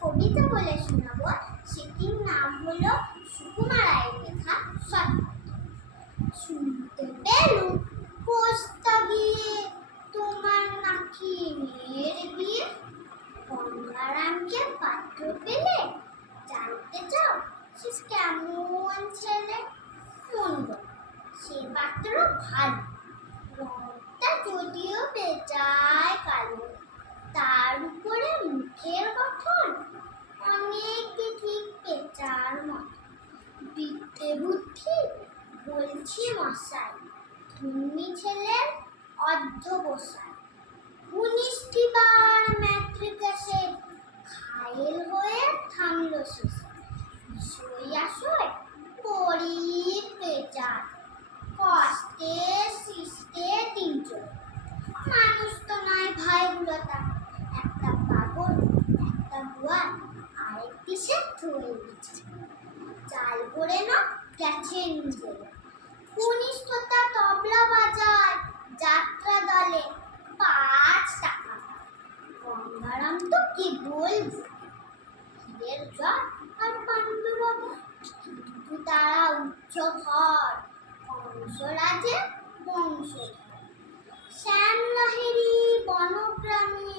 কবিতা বলে শোনাবো। সেটির নাম হলো সুকুমার রায়ের লেখা সত্য। শুনতে পেলুম পোস্তা গিয়ে তোমার নাকি মেয়ের বিয়ে। গঙ্গারামকে পাত্র পেলে জানতে চাও সে কেমন ছেলে। মন্দ সে পাত্র ভালো, রংটা যদিও বেজায় কালো। তার উপরে মুখের গঠন অনেক ঠিক পেঁচার মতো। বিদ্যে বুদ্ধি বলছি মশাই, ধুমনি ছেলের অধ্যবসায়। 19টি বার ম্যাট্রিক এসে ঘায়েল হয়ে থামল শেষে। বিষয় আসয় গরিব বেচার, কষ্টে সৃষ্টে তিনজন। মানুষ তো নয় ভাইগুলো তার, একটা পাগল একটা বুয়া আরেকটি সে ধরে দিচ্ছে। চাল করে না গেছে নিজের, কনিষ্ঠতা তবলা বাজায় যাত্রা দলে 5 টাকা। গঙ্গারাম তো কি বলবো, হীরের জল আর পাণ্ডুরঙ্গ। কিন্তু তারা উচ্চ ঘর, কংসরাজে বংশধর। শ্যাম লাহিড়ী বনগ্রামে